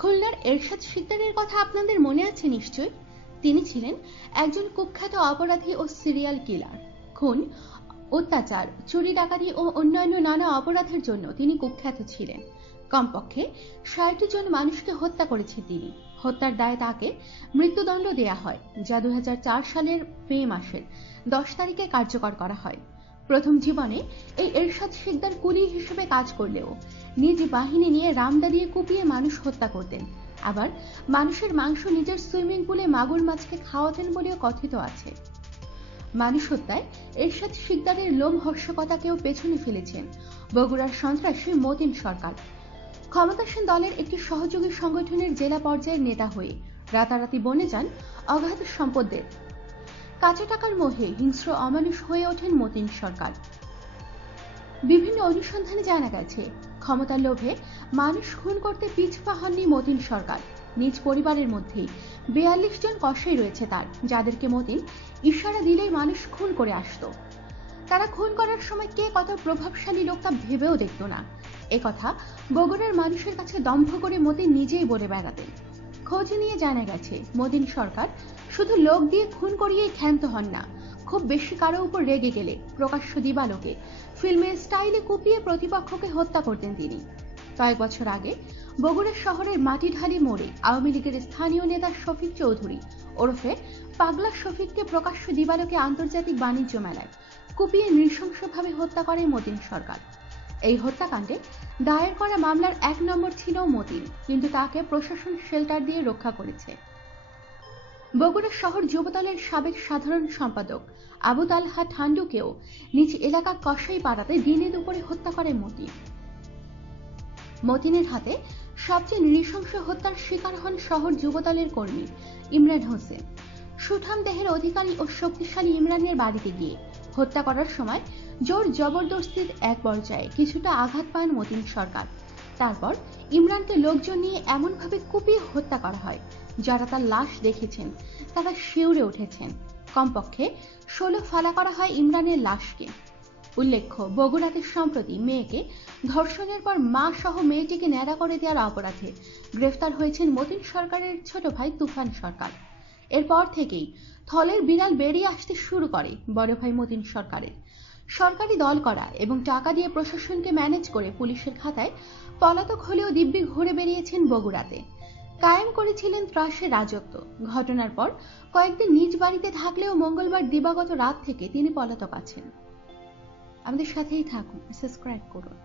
খুলনার এরশাদ শিকদারের কথা আপনাদের মনে আছে নিশ্চয়ই। তিনি ছিলেন একজন কুখ্যাত অপরাধী ও সিরিয়াল কিলার। খুন, অত্যাচার, চুরি ডাকাতি ও অন্যান্য নানা অপরাধের জন্য তিনি কুখ্যাত ছিলেন। কমপক্ষে ৬০ জন মানুষকে হত্যা করেছেন তিনি। হত্যার দায়ে তাকে মৃত্যুদণ্ড দেয়া হয়, যা ২০০৪ সালের মে মাসের ১০ তারিখে কার্যকর করা হয়। প্রথম জীবনে এই এরশাদ শিকদার কুলি হিসেবে কাজ করলেও নিজ বাহিনী নিয়ে রামদা দিয়ে কুপিয়ে মানুষ হত্যা করতেন। আবার মানুষের মাংস নিজের সুইমিং পুলে মাগুর মাছকে খাওয়াতেন বলেও কথিত আছে। মানুষ হত্যায় এরশাদ শিকদারের লোমহর্ষকতাকেও পেছনে ফেলেছেন বগুড়ার সন্ত্রাসী মতিন সরকার। ক্ষমতাসীন দলের একটি সহযোগী সংগঠনের জেলা পর্যায়ের নেতা হয়ে রাতারাতি বনে যান অগাধ সম্পদের। কাঁচা টাকার মোহে হিংস্র অমানুষ হয়ে ওঠেন মতিন সরকার। বিভিন্ন অনুসন্ধানে জানা গেছে, ক্ষমতার লোভে মানুষ খুন করতে পিছপা হননি মতিন সরকার। নিজ পরিবারের মধ্যেই ৪২ জন কসাই রয়েছে তার, যাদেরকে মতিন ইশারা দিলেই মানুষ খুন করে আসতো। তারা খুন করার সময় কে কত প্রভাবশালী লোক তা ভেবেও দেখতো না। একথা বগুড়ার মানুষের কাছে দম্ভ করে মতিন নিজেই বলে বেড়াতেন। খোঁজ নিয়ে জানা গেছে, মতিন সরকার শুধু লোক দিয়ে খুন করিয়েই ক্ষান্ত হন না, খুব বেশি কারো উপর রেগে গেলে প্রকাশ্য দিবালোকে ফিল্মের স্টাইলে কুপিয়ে প্রতিপক্ষকে হত্যা করতেন তিনি। কয়েক বছর আগে বগুড়া শহরের মাটিঢালি মোড়ে আওয়ামী লীগের স্থানীয় নেতা শফিক চৌধুরী ওরফে পাগলা শফিককে প্রকাশ্য দিবালোকে আন্তর্জাতিক বাণিজ্য মেলায় কুপিয়ে নৃশংসভাবে হত্যা করে মতিন সরকার। এই হত্যাকাণ্ডে দায়ের করা মামলার ১ নম্বর ছিল মতিন, কিন্তু তাকে প্রশাসন শেল্টার দিয়ে রক্ষা করেছে। বগুড়া শহর যুবদলের সাবেক সাধারণ সম্পাদক আবু তালহা ঠান্ডুকেও নিজ এলাকা কসাই পাড়াতে দিনে দুপুরে হত্যা করে মতিন। মতিনের হাতে সবচেয়ে নৃশংস হত্যার শিকার হন শহর যুবদলের কর্মী ইমরান হোসেন। সুঠাম দেহের অধিকারী ও শক্তিশালী ইমরানের বাড়িতে গিয়ে হত্যা করার সময় জোর জবরদস্তির এক পর্যায়ে কিছুটা আঘাত পান মতিন সরকার। তারপর ইমরানকে লোকজন নিয়ে এমনভাবে কুপিয়ে হত্যা করা হয়, যারা তার লাশ দেখেছেন তারা শিউরে উঠেছেন। কমপক্ষে ১৬ ফালা করা হয় ইমরানের লাশকে। উল্লেখ্য, বগুড়াতে সম্প্রতি মেয়েকে ধর্ষণের পর মা সহ মেয়েটিকে ন্যাড়া করে দেওয়ার অপরাধে গ্রেফতার হয়েছেন মতিন সরকারের ছোট ভাই তুফান সরকার। এরপর থেকেই থলের বিড়াল বেরিয়ে আসতে শুরু করে বড় ভাই মতিন সরকারের। সরকারি দল করা এবং টাকা দিয়ে প্রশাসনকে ম্যানেজ করে পুলিশের খাতায় পলাতক হলেও দিব্যি ঘুরে বেরিয়েছেন বগুড়াতে। কায়েম করেছিলেন ত্রাসের রাজত্ব। ঘটনার পর কয়েকদিন নিজ বাড়িতে থাকলেও মঙ্গলবার দিবাগত রাত থেকে তিনি পলাতক আছেন। আমাদের সাথেই থাকুন, সাবস্ক্রাইব করুন।